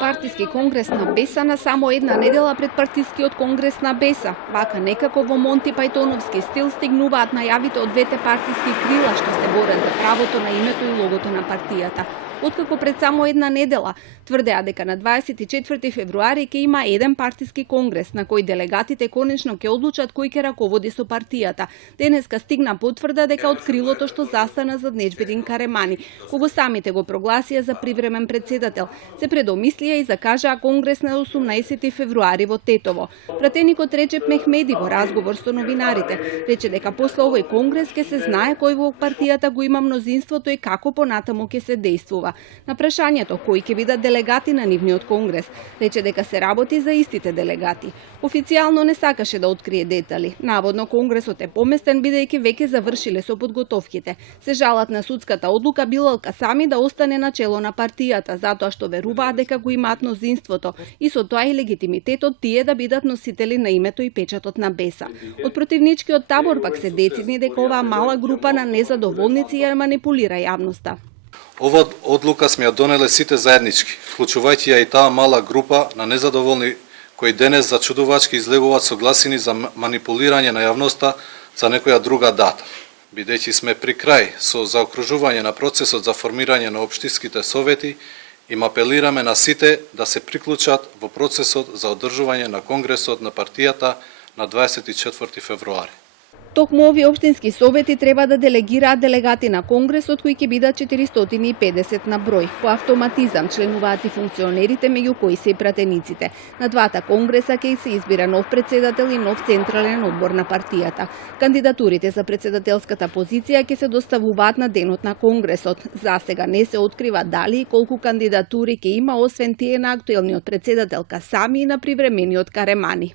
Партиски конгрес на Беса на само една недела пред партискиот конгрес на Беса. Вака некако во Монти Пајтоновски стил стигнуваат најавите од двете партиски крила што се борат за правото на името и логото на партијата. Откако пред само една недела тврдеа дека на 24 февруари ќе има еден партиски конгрес на кој делегатите конечно ќе одлучат кој ќе раководи со партијата. Денеска стигна потврда дека од крилото што застана зад Неџбедин Каремани, кого самите го прогласија за привремен председател, се предомислија и закажаа конгрес на 18 февруари во Тетово. Пратеникот Реджеп Мехмеди во разговор со новинарите рече дека после овој конгрес ќе се знае кој во партијата го има мнозинството и како понатаму ќе се действува. На прашањето кои ќе бидат делегати на нивниот конгрес, рече дека се работи за истите делегати. Официјално не сакаше да открие детали. Наводно конгресот е поместен бидејќи веќе завршиле со подготовките. Се жалат на судската одлука Билал Касами да остане на чело на партијата, затоа што веруваат дека го имаат мнозинството и со тоа и легитимитетот тие да бидат носители на името и печатот на Беса. Од противничкиот табор пак се децидни дека оваа мала група на незадоволници ја манипулира јавноста. Ова одлука сме ја донеле сите заеднички, вклучувајќи ја и таа мала група на незадоволни кои денес зачудувачки излегуваат согласини за манипулирање на јавноста за некоја друга дата. Бидејќи сме при крај со заокружување на процесот за формирање на општинските совети, им апелираме на сите да се приклучат во процесот за одржување на конгресот на партијата на 24 февруари. Токму овие општински совети треба да делегираат делегати на конгресот кои ќе бидат 450 на број. По автоматизам членуваат и функционерите меѓу кои се и пратениците. На двата конгреса ќе се избира нов председател и нов централен одбор на партијата. Кандидатурите за председателската позиција ќе се доставуваат на денот на конгресот. За сега не се открива дали и колку кандидатури ќе има освен тие на актуелниот председател Касами и на привремениот Каремани.